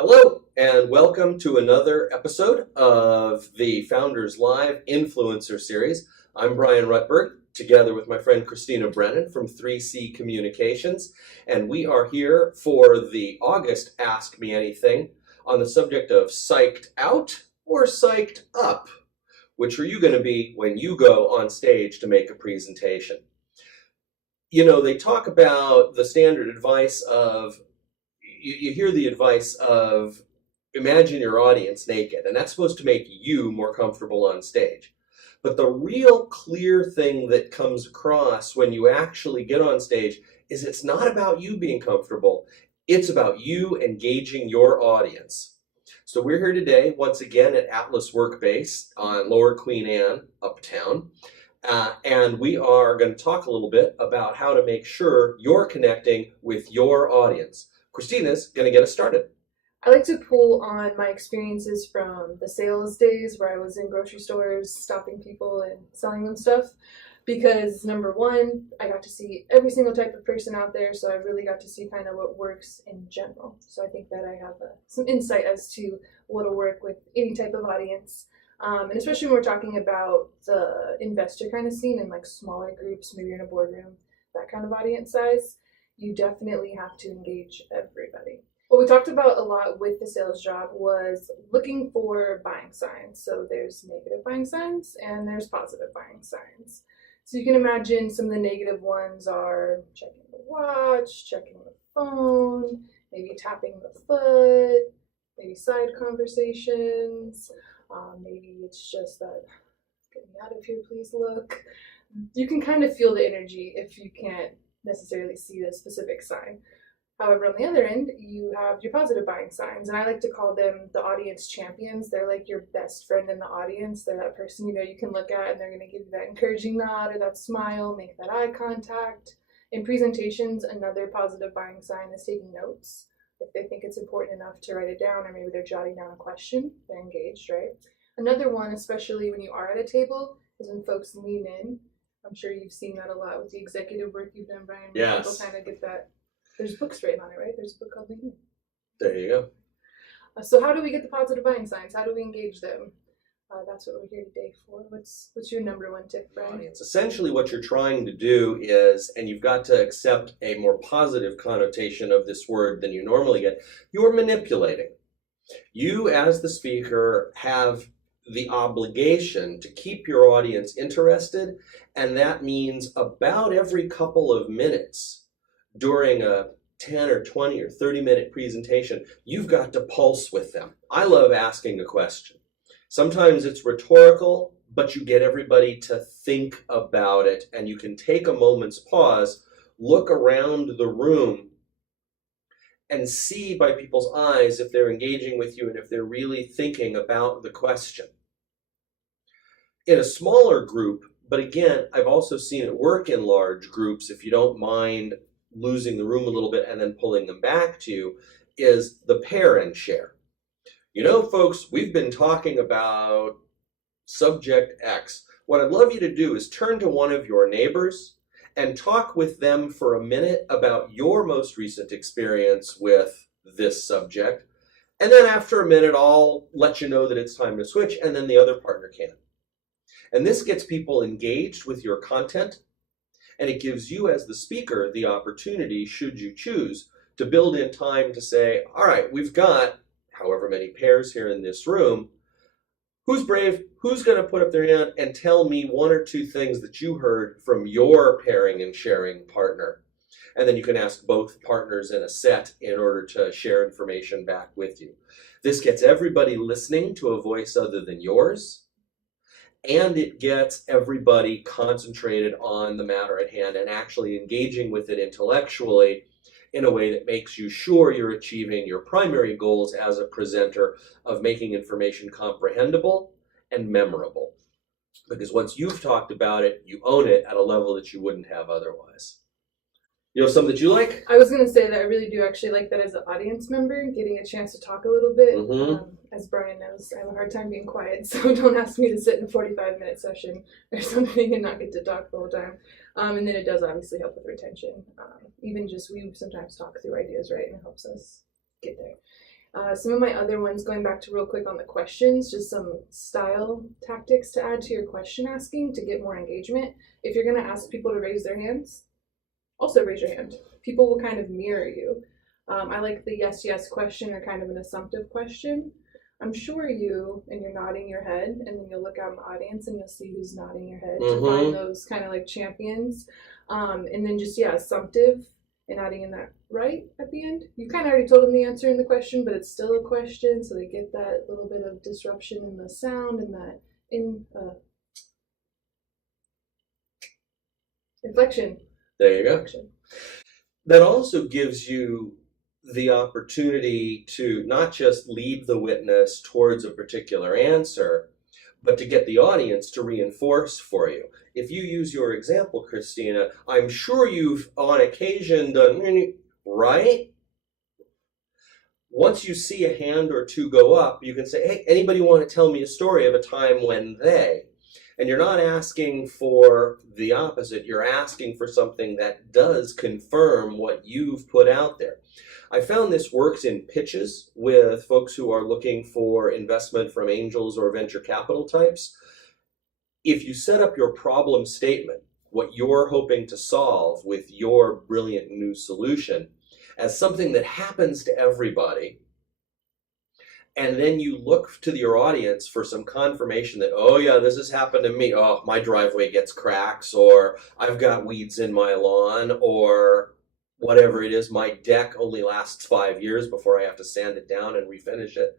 Hello, and welcome to another episode of the Founders Live Influencer Series. I'm Bryan Rutberg, together with my friend Christina Brennan from 3C Communications, and we are here for the August Ask Me Anything on the subject of psyched out or psyched up. Which are you going to be when you go on stage to make a presentation? You know, they talk about the standard advice of you hear the advice of imagine your audience naked, and that's supposed to make you more comfortable on stage. But the real clear thing that comes across when you actually get on stage is it's not about you being comfortable, it's about you engaging your audience. So we're here today, once again, at Atlas Workbase on Lower Queen Anne, Uptown. And we are going to talk a little bit about how to make sure you're connecting with your audience. Christina's going to get us started. I like to pull on my experiences from the sales days where I was in grocery stores stopping people and selling them stuff, because number one, I got to see every single type of person out there, so I really got to see kind of what works in general. So I think that I have some insight as to what'll work with any type of audience. And especially when we're talking about the investor kind of scene and like smaller groups, maybe you're in a boardroom, that kind of audience size, you definitely have to engage everybody. What we talked about a lot with the sales job was looking for buying signs. So there's negative buying signs and there's positive buying signs. So you can imagine some of the negative ones are checking the watch, checking the phone, maybe tapping the foot, maybe side conversations. Maybe it's just that, get me out of here, please look. You can kind of feel the energy if you can't necessarily see the specific sign. However, on the other end, you have your positive buying signs, and I like to call them the audience champions. They're like your best friend in the audience. They're that person you can look at and they're going to give you that encouraging nod or that smile, make that eye contact. In presentations, another positive buying sign is taking notes. If they think it's important enough to write it down, or maybe they're jotting down a question, they're engaged, right? Another one, especially when you are at a table, is when folks lean in. I'm sure you've seen that a lot with the executive work you've done, Bryan. Yes. People kind of get that. There's books written on it, right? There's a book called Lean In. There you go. So how do we get the positive buying signs? How do we engage them? That's what we're here today for. What's your number one tip, Bryan? Audience. Essentially what you're trying to do is, and you've got to accept a more positive connotation of this word than you normally get, you're manipulating. You as the speaker have the obligation to keep your audience interested, and that means about every couple of minutes during a 10 or 20 or 30-minute presentation, you've got to pulse with them. I love asking a question. Sometimes it's rhetorical, but you get everybody to think about it, and you can take a moment's pause, look around the room, and see by people's eyes if they're engaging with you and if they're really thinking about the question. In a smaller group, but again, I've also seen it work in large groups, if you don't mind losing the room a little bit and then pulling them back to you, is the pair and share. You know, folks, we've been talking about subject X. What I'd love you to do is turn to one of your neighbors and talk with them for a minute about your most recent experience with this subject. And then after a minute, I'll let you know that it's time to switch, and then the other partner can. And this gets people engaged with your content, and it gives you as the speaker the opportunity, should you choose, to build in time to say, all right, we've got however many pairs here in this room. Who's brave? Who's going to put up their hand and tell me one or two things that you heard from your pairing and sharing partner? And then you can ask both partners in a set in order to share information back with you. This gets everybody listening to a voice other than yours, and it gets everybody concentrated on the matter at hand and actually engaging with it intellectually in a way that makes you sure you're achieving your primary goals as a presenter of making information comprehensible and memorable. Because once you've talked about it, you own it at a level that you wouldn't have otherwise. You know something that you like? I was going to say that I really do actually like that as an audience member, getting a chance to talk a little bit. As Bryan knows, I have a hard time being quiet, so don't ask me to sit in a 45-minute session or something and not get to talk the whole time. And then it does obviously help with retention. Even just we sometimes talk through ideas, right, and it helps us get there. Some of my other ones, going back to real quick on the questions, just some style tactics to add to your question asking to get more engagement. If you're going to ask people to raise their hands, also raise your hand. People will kind of mirror you. I like the yes, yes question, or kind of an assumptive question. I'm sure you, and you're nodding your head, and then you'll look out in the audience and you'll see who's nodding your head to find those kind of like champions. And then just, yeah, assumptive and adding in that right at the end. You kind of already told them the answer in the question, but it's still a question, so they get that little bit of disruption in the sound and that inflection. There you go. That also gives you the opportunity to not just lead the witness towards a particular answer, but to get the audience to reinforce for you. If you use your example, Christina, I'm sure you've on occasion done, right? Once you see a hand or two go up, you can say, hey, anybody want to tell me a story of a time when they? And you're not asking for the opposite. You're asking for something that does confirm what you've put out there. I found this works in pitches with folks who are looking for investment from angels or venture capital types. If you set up your problem statement, what you're hoping to solve with your brilliant new solution, as something that happens to everybody, and then you look to your audience for some confirmation that, oh yeah, this has happened to me. Oh, my driveway gets cracks, or I've got weeds in my lawn, or whatever it is, my deck only lasts 5 years before I have to sand it down and refinish it.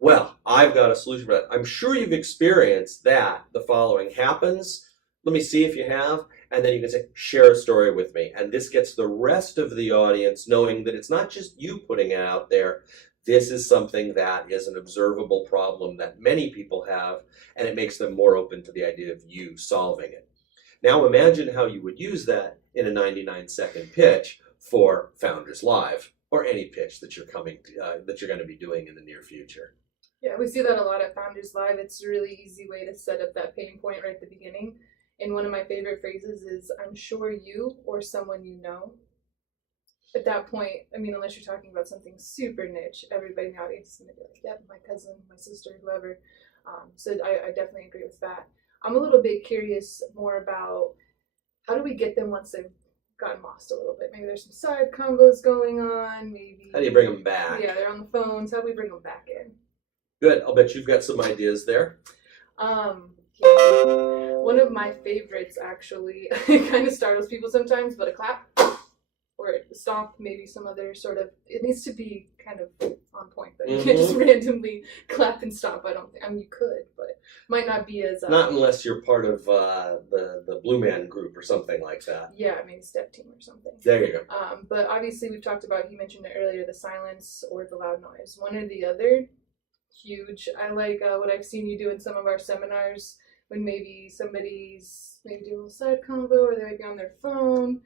Well, I've got a solution for that. I'm sure you've experienced that. The following happens. Let me see if you have. And then you can say, share a story with me. And this gets the rest of the audience knowing that it's not just you putting it out there. This is something that is an observable problem that many people have, and it makes them more open to the idea of you solving it. Now imagine how you would use that in a 99-second pitch for Founders Live, or any pitch that you're going to be doing in the near future. Yeah, we see that a lot at Founders Live. It's a really easy way to set up that pain point right at the beginning. And one of my favorite phrases is, I'm sure you or someone you know. At that point, I mean, unless you're talking about something super niche, everybody in the audience is going to be like, yeah, my cousin, my sister, whoever. So I definitely agree with that. I'm a little bit curious more about how do we get them once they've gotten lost a little bit. Maybe there's some side combos going on. Maybe. How do you bring them back? Yeah, they're on the phones. How do we bring them back in? Good. I'll bet you've got some ideas there. Yeah. One of my favorites, actually, it kind of startles people sometimes, but a clap or a stomp, maybe some other sort of, it needs to be kind of on point, but you can't just randomly clap and stomp. I mean, you could, but might not be as... not unless you're part of the Blue Man group or something like that. Yeah, I mean, step team or something. There you go. But obviously we've talked about, you mentioned it earlier, the silence or the loud noise. One or the other, huge. I like what I've seen you do in some of our seminars when maybe somebody's maybe doing a little side convo or they might be on their phone.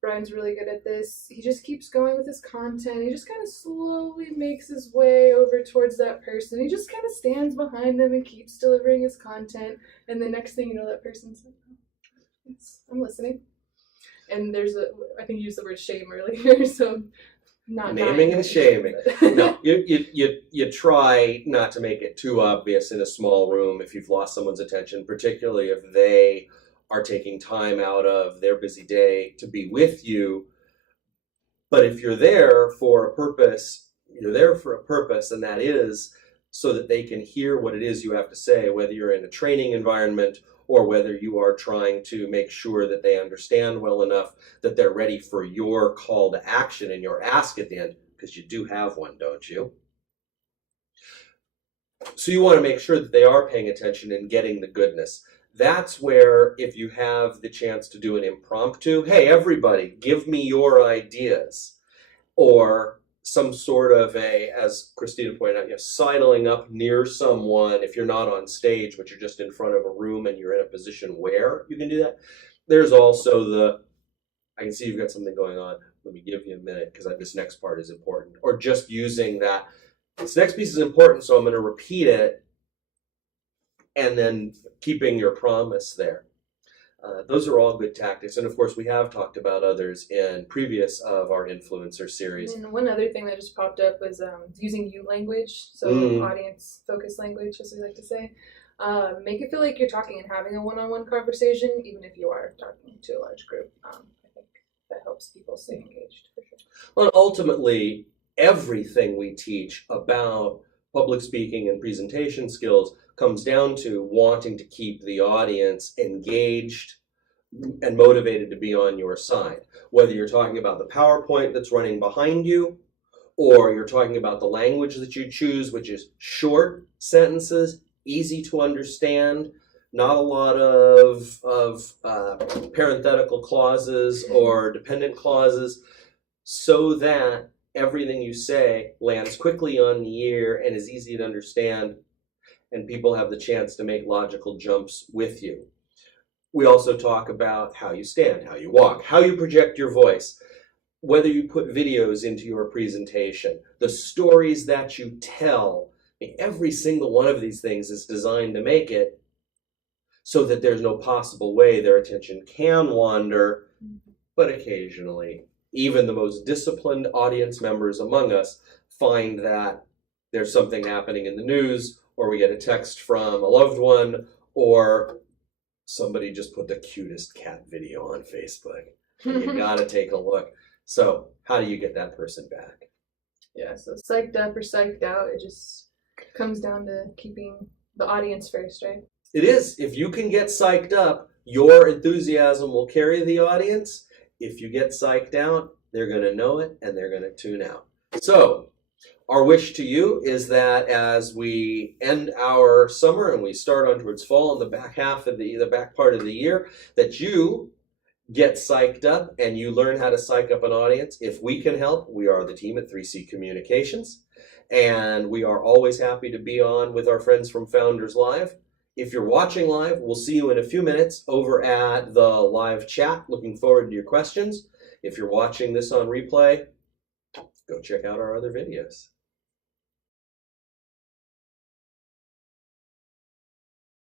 Bryan's really good at this. He just keeps going with his content. He just kind of slowly makes his way over towards that person. He just kind of stands behind them and keeps delivering his content. And the next thing you know, that person's like, oh, yes, I'm listening. And there's I think you used the word shame earlier, so not naming and shaming. No, you try not to make it too obvious in a small room if you've lost someone's attention, particularly if they are taking time out of their busy day to be with you. But if you're there for a purpose, and that is so that they can hear what it is you have to say, whether you're in a training environment or whether you are trying to make sure that they understand well enough that they're ready for your call to action and your ask at the end, because you do have one, don't you? So you want to make sure that they are paying attention and getting the goodness. That's where, if you have the chance to do an impromptu, hey, everybody, give me your ideas, or some sort of as Christina pointed out, sidling up near someone if you're not on stage, but you're just in front of a room and you're in a position where you can do that. There's also I can see you've got something going on. Let me give you a minute because this next part is important. Or just using that, this next piece is important, so I'm going to repeat it, and then keeping your promise there. Those are all good tactics. And of course, we have talked about others in previous of our influencer series. And one other thing that just popped up was using you language, so audience focused language, as we like to say. Make it feel like you're talking and having a one-on-one conversation, even if you are talking to a large group. I think that helps people stay engaged, for sure. Well, ultimately, everything we teach about public speaking and presentation skills comes down to wanting to keep the audience engaged and motivated to be on your side. Whether you're talking about the PowerPoint that's running behind you, or you're talking about the language that you choose, which is short sentences, easy to understand, not a lot of parenthetical clauses or dependent clauses, so that everything you say lands quickly on the ear and is easy to understand, and people have the chance to make logical jumps with you. We also talk about how you stand, how you walk, how you project your voice, whether you put videos into your presentation, the stories that you tell. Every single one of these things is designed to make it so that there's no possible way their attention can wander, but occasionally, even the most disciplined audience members among us find that there's something happening in the news, or we get a text from a loved one, or somebody just put the cutest cat video on Facebook. You gotta take a look. So how do you get that person back? Yeah, so psyched up or psyched out, it just comes down to keeping the audience first, right? It is. If you can get psyched up, your enthusiasm will carry the audience. If you get psyched out, they're going to know it and they're going to tune out. So our wish to you is that as we end our summer and we start on towards fall in the back half of the back part of the year, that you get psyched up and you learn how to psych up an audience. If we can help, we are the team at 3C Communications, and we are always happy to be on with our friends from Founders Live. If you're watching live, we'll see you in a few minutes over at the live chat. Looking forward to your questions. If you're watching this on replay, go check out our other videos.